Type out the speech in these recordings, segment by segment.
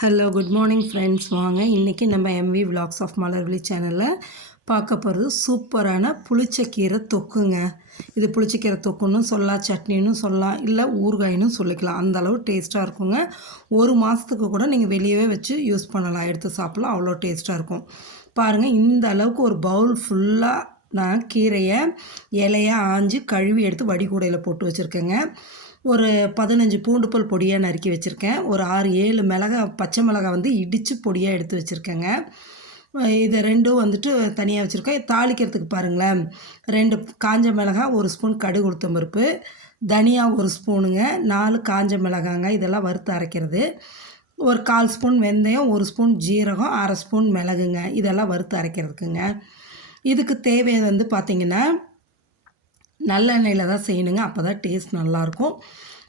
Hello good morning friends. வாங்க இன்றைக்கி நம்ம எம்வி விலாக்ஸ் ஆஃப் மலர்விழி சேனலில் பார்க்க போகிறது சூப்பரான புளிச்சக்கீரை தொக்குங்க. இது புளிச்சக்கீரை தொக்குன்னு சொல்லலாம், சட்னின்னு சொல்லலாம், இல்லை ஊறுகாயின்னு சொல்லிக்கலாம். அந்தளவு டேஸ்ட்டாக இருக்குங்க. ஒரு மாதத்துக்கு கூட நீங்கள் வெளியவே வச்சு யூஸ் பண்ணலாம், எடுத்து சாப்பிட்லாம், அவ்வளோ டேஸ்ட்டாக இருக்கும். பாருங்கள், இந்த அளவுக்கு ஒரு பவுல் ஃபுல்லாக நான் கீரையை இலையாக ஆஞ்சு கழுவி எடுத்து வடிகூடையில் போட்டு வச்சுருக்கேங்க. ஒரு 15 பூண்டு பல் பொடியாக நறுக்கி வச்சுருக்கேன். ஒரு 6-7 பச்சை மிளகாய் வந்து இடித்து பொடியாக எடுத்து வச்சுருக்கேங்க. இதை ரெண்டும் வந்துட்டு தனியாக வச்சுருக்கேன். தாளிக்கிறதுக்கு பாருங்களேன், 2 காஞ்ச மிளகாய், 1 ஸ்பூன் கடுகு உளுத்தம் பருப்பு, தனியா 1 ஸ்பூனுங்க, 4 காஞ்ச மிளகாங்க, இதெல்லாம் வறுத்து அரைக்கிறது. ஒரு 1/4 ஸ்பூன் வெந்தயம், 1 ஸ்பூன் ஜீரகம், 1/2 ஸ்பூன் மிளகுங்க, இதெல்லாம் வறுத்து அரைக்கிறதுக்குங்க. இதுக்கு தேவையான வந்து பார்த்திங்கன்னா நல்லெண்ணெயில் தான் செய்யணுங்க. அப்போ தான் டேஸ்ட் நல்லாயிருக்கும்.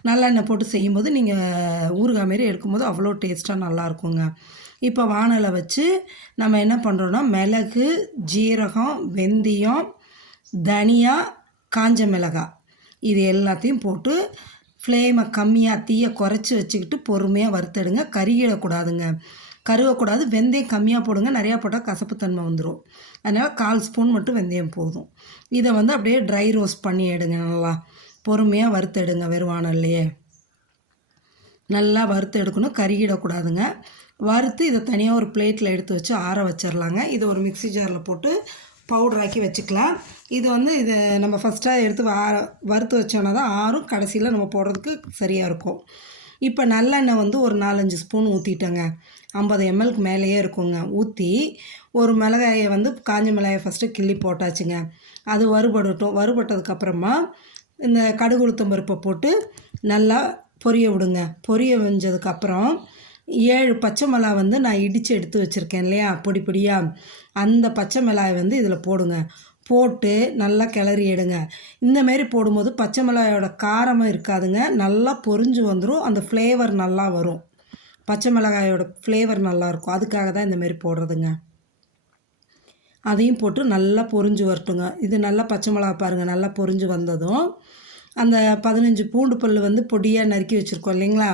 நல்லெண்ணெய் போட்டு செய்யும்போது நீங்கள் ஊறுகாய் மாரி எடுக்கும்போது அவ்வளோ டேஸ்ட்டாக நல்லாயிருக்குங்க. இப்போ வானலை வச்சு நம்ம என்ன பண்ணுறோன்னா, மிளகு, ஜீரகம், வெந்தயம், தனியா, காஞ்ச மிளகாய் இது எல்லாத்தையும் போட்டு ஃப்ளேமை கம்மியாக, தீயை குறைச்சி வச்சுக்கிட்டு பொறுமையாக வறுத்தெடுங்க. கருகிடக்கூடாதுங்க, கருகக்கூடாது. வெந்தயம் கம்மியாக போடுங்க, நிறையா போட்டால் கசப்புத்தன்மை வந்துடும். அதனால் 1/4 ஸ்பூன் மட்டும் வெந்தயம் போதும். இதை வந்து அப்படியே ட்ரை ரோஸ்ட் பண்ணி எடுங்க. நல்லா பொறுமையாக வறுத்து எடுங்க. வெறுவானல்லையே நல்லா வறுத்து எடுக்கணும், கருகிடக்கூடாதுங்க. வறுத்து இதை தனியாக ஒரு பிளேட்டில் எடுத்து வச்சு ஆற வச்சிடலாங்க. இதை ஒரு மிக்ஸி ஜாரில் போட்டு பவுடராக்கி வச்சுக்கலாம். இது வந்து இதை நம்ம ஃபஸ்ட்டாக எடுத்து வறுத்து வச்சோன்னா தான் ஆறும், கடைசியில் நம்ம போடுறதுக்கு சரியாக இருக்கும். இப்போ நல்லெண்ணெய் வந்து ஒரு 4-5 ஸ்பூன் ஊற்றிட்டேங்க. 50 mlக்கு மேலேயே இருக்குங்க. ஊற்றி ஒரு மிளகாயை வந்து காஞ்ச மிளகாயை ஃபஸ்ட்டு கிள்ளி போட்டாச்சுங்க. அது வறுபடட்டும். வறுபட்டதுக்கப்புறமா இந்த கடுகு உளுத்தம் பருப்பை போட்டு நல்லா பொரிய விடுங்க. பொரிய வெஞ்சதுக்கப்புறம் 7 பச்சை மிளகாய் வந்து நான் இடித்து எடுத்து வச்சுருக்கேன் இல்லையா, பொடி பொடியாக, அந்த பச்சை மிளகாய் வந்து இதில் போடுங்க. போட்டு நல்லா கிளறி எடுங்க. இந்தமாரி போடும்போது பச்சை மிளகாயோட காரமும் இருக்காதுங்க, நல்லா பொரிஞ்சு வந்துடும். அந்த ஃப்ளேவர் நல்லா வரும், பச்சை மிளகாயோட ஃப்ளேவர் நல்லாயிருக்கும். அதுக்காக தான் இந்தமாரி போடுறதுங்க. அதையும் போட்டு நல்லா பொரிஞ்சு வரட்டுங்க. இது நல்லா பச்சை மிளகா பாருங்கள், நல்லா பொரிஞ்சு வந்ததும் அந்த 15 பூண்டு பல் வந்து பொடியாக நறுக்கி வச்சுருக்கோம் இல்லைங்களா,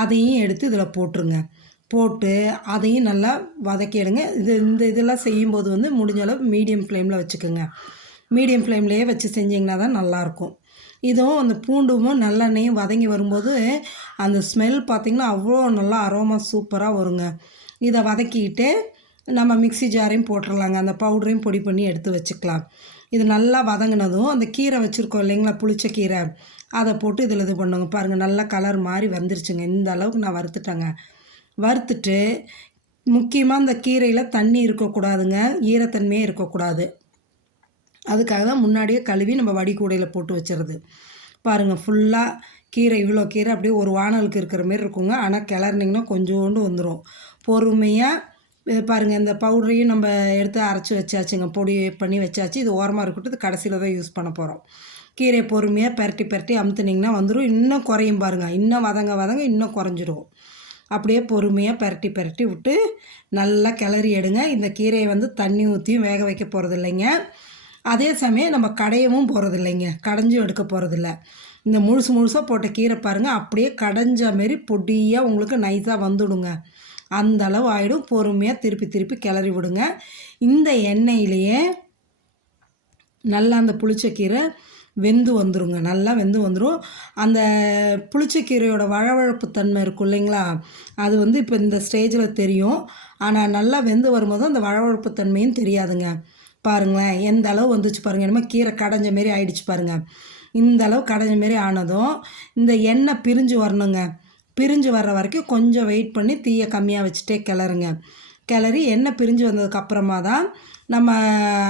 அதையும் எடுத்து இதில் போட்டுருங்க. போட்டு அதையும் நல்லா வதக்கிடுங்க. இதெல்லாம் செய்யும்போது வந்து முடிஞ்ச அளவு மீடியம் ஃப்ளேமில் வச்சுக்கோங்க. மீடியம் ஃப்ளேம்லேயே வச்சு செஞ்சிங்கன்னா தான் நல்லாயிருக்கும். இதுவும் அந்த பூண்டும் நல்லெண்ணெயும் வதங்கி வரும்போது அந்த ஸ்மெல் பார்த்திங்கன்னா அவ்வளோ நல்லா அரோமா சூப்பராக வருங்க. இதை வதக்கிக்கிட்டு நம்ம மிக்ஸி ஜாரையும் போட்டுடலாங்க. அந்த பவுடரையும் பொடி பண்ணி எடுத்து வச்சுக்கலாம். இது நல்லா வதங்கினதும் அந்த கீரை வச்சுருக்கோம் இல்லைங்களா, புளிச்ச கீரை, அதை போட்டு இதில் இது பண்ணுங்க. பாருங்கள், நல்லா கலர் மாதிரி வந்துருச்சுங்க. இந்த அளவுக்கு நான் வறுத்துட்டேங்க. வறுத்துட்டு முக்கியமாக இந்த கீரையில் தண்ணி இருக்கக்கூடாதுங்க, ஈரத்தன்மையே இருக்கக்கூடாது. அதுக்காக தான் முன்னாடியே கழுவி நம்ம வடிகூடையில் போட்டு வச்சுருது. பாருங்கள், ஃபுல்லாக கீரை, இவ்வளோ கீரை அப்படியே ஒரு வானலுக்கு இருக்கிற மாரி இருக்குங்க. ஆனால் கிளறினிங்கன்னா கொஞ்சோண்டு வந்துடும். பொறுமையாக பாருங்கள், இந்த பவுடரையும் நம்ம எடுத்து அரைச்சி வச்சாச்சுங்க, பொடி பண்ணி வச்சாச்சு. இது ஓரமாக இருக்கட்டும், இது கடைசியில் தான் யூஸ் பண்ண போகிறோம். கீரையை பொறுமையாக பரட்டி அமுத்துனிங்கன்னா வந்துடும். இன்னும் குறையும் பாருங்கள், இன்னும் வதங்க இன்னும் குறைஞ்சிடும். அப்படியே பொறுமையாக பரட்டி விட்டு நல்லா கிளறி எடுங்க. இந்த கீரையை வந்து தண்ணி ஊற்றியும் வேக வைக்க போகிறது இல்லைங்க. அதே சமயம் நம்ம கடையவும் போகிறது இல்லைங்க, கடைஞ்சும் எடுக்க போகிறதில்ல. இந்த முழுசாக போட்ட கீரை பாருங்கள், அப்படியே கடைஞ்ச மாரி பொடியாக உங்களுக்கு நைஸாக வந்துடுங்க. அந்த அளவு ஆகிடும். பொறுமையாக திருப்பி கிளறி விடுங்க. இந்த எண்ணெயிலேயே நல்லா அந்த புளிச்சக்கீரை வெந்து வந்துடுங்க. நல்லா வெந்து வந்துடும். அந்த புளிச்சக்கீரையோட வழவழப்பு தன்மை இருக்கும் இல்லைங்களா, அது வந்து இப்போ இந்த ஸ்டேஜில் தெரியும். ஆனால் நல்லா வெந்து வரும்போது அந்த வழவழப்பு தன்மையும் தெரியாதுங்க. பாருங்களேன், எந்த அளவு வந்துச்சு பாருங்கள். என்னமோ கீரை கடைஞ்ச மாரி ஆயிடுச்சு பாருங்கள். இந்த அளவு கடைஞ்ச மாரி ஆனதும் இந்த எண்ணெய் பிரிஞ்சு வரணுங்க. பிரிஞ்சு வர்ற வரைக்கும் கொஞ்சம் வெயிட் பண்ணி தீயை கம்மியாக வச்சுட்டே கிளறுங்க. கிளறி எண்ணெய் பிரிஞ்சு வந்ததுக்கப்புறமா தான் நம்ம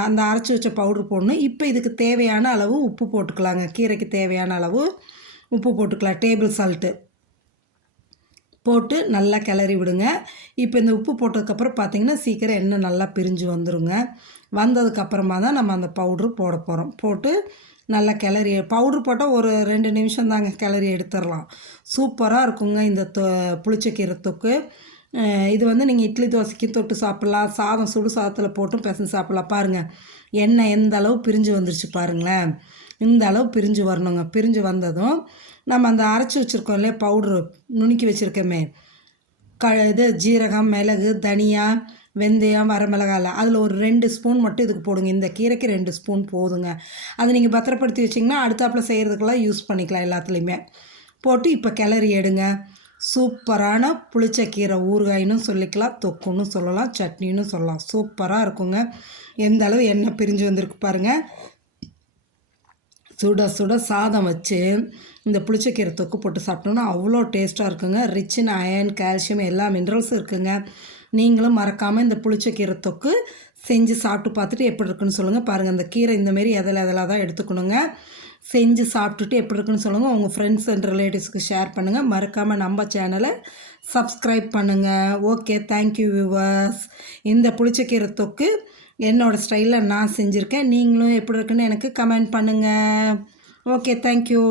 அந்த அரைச்சி வச்ச பவுட்ரு போடணும். இப்போ இதுக்கு தேவையான அளவு உப்பு போட்டுக்கலாங்க. கீரைக்கு தேவையான அளவு உப்பு போட்டுக்கலாம், டேபிள் சால்ட்டு போட்டு நல்லா கிளறி விடுங்க. இப்போ இந்த உப்பு போட்டதுக்கப்புறம் பார்த்திங்கன்னா சீக்கிரம் எண்ணெய் நல்லா பிரிஞ்சு வந்துடுங்க. வந்ததுக்கப்புறமா தான் நம்ம அந்த பவுட்ரு போட போகிறோம். போட்டு நல்லா கிளறி, பவுட்ரு போட்டால் ஒரு 2 நிமிஷம் தாங்க, கிளறி எடுத்துடலாம். சூப்பராக இருக்குங்க இந்த புளிச்சக்கீரை தொக்கு. இது வந்து நீங்கள் இட்லி தோசைக்கு தொட்டு சாப்பிட்லாம், சாதம் சுடு சாதத்தில் போட்டும் பிசைஞ்சு சாப்பிட்லாம். பாருங்கள், எண்ணெய் எந்த அளவு பிரிஞ்சு வந்துருச்சு பாருங்களேன். இந்த அளவு பிரிஞ்சு வரணுங்க. பிரிஞ்சு வந்ததும் நம்ம அந்த அரைச்சி வச்சுருக்கோம் இல்லையா, பவுட்ரு நுணுக்கி வச்சுருக்கோமே, இது ஜீரகம், மிளகு, தனியா, வெந்தயம், வரமிளகாய் அதில் ஒரு 2 ஸ்பூன் மட்டும் இதுக்கு போடுங்க. இந்த கீரைக்கு 2 ஸ்பூன் போதுங்க. அதை நீங்கள் பத்திரப்படுத்தி வச்சிங்கன்னா அடுத்தாப்புல செய்கிறதுக்கெல்லாம் யூஸ் பண்ணிக்கலாம் எல்லாத்துலேயுமே. போட்டு இப்போ கிளறி எடுங்க. சூப்பரான புளிச்சக்கீரை ஊறுகாயின்னு சொல்லிக்கலாம், தொக்குன்னு சொல்லலாம், சட்னின்னு சொல்லலாம். சூப்பராக இருக்குங்க. எந்த அளவு எண்ணெய் பிரிஞ்சு வந்திருக்கு பாருங்கள். சுட சுட சாதம் வச்சு இந்த புளிச்சக்கீரை தொக்கு போட்டு சாப்பிட்டோன்னா அவ்வளோ டேஸ்ட்டாக இருக்குங்க. ரிச் இன் அயர்ன், கால்சியம் எல்லா மினரல்ஸும் இருக்குங்க. நீங்களும் மறக்காமல் இந்த புளிச்சக்கீரை தொக்கு செஞ்சு சாப்பிட்டு பார்த்துட்டு எப்படி இருக்குன்னு சொல்லுங்கள். பாருங்கள், அந்த கீரை இந்தமாரி எதில் தான் எடுத்துக்கணுங்க. செஞ்சு சாப்பிட்டுட்டு எப்படி இருக்குன்னு சொல்லுங்கள். உங்கள் ஃப்ரெண்ட்ஸ் அண்ட் ரிலேட்டிவ்ஸ்க்கு ஷேர் பண்ணுங்கள். மறக்காமல் நம்ம சேனலை சப்ஸ்கிரைப் பண்ணுங்கள். Okay, thank you viewers. இந்த புளிச்சக்கீரை தொக்கு என்னோடய ஸ்டைலில் நான் செஞ்சுருக்கேன். நீங்களும் எப்படி இருக்குன்னு எனக்கு கமெண்ட் பண்ணுங்கள். Okay, thank you.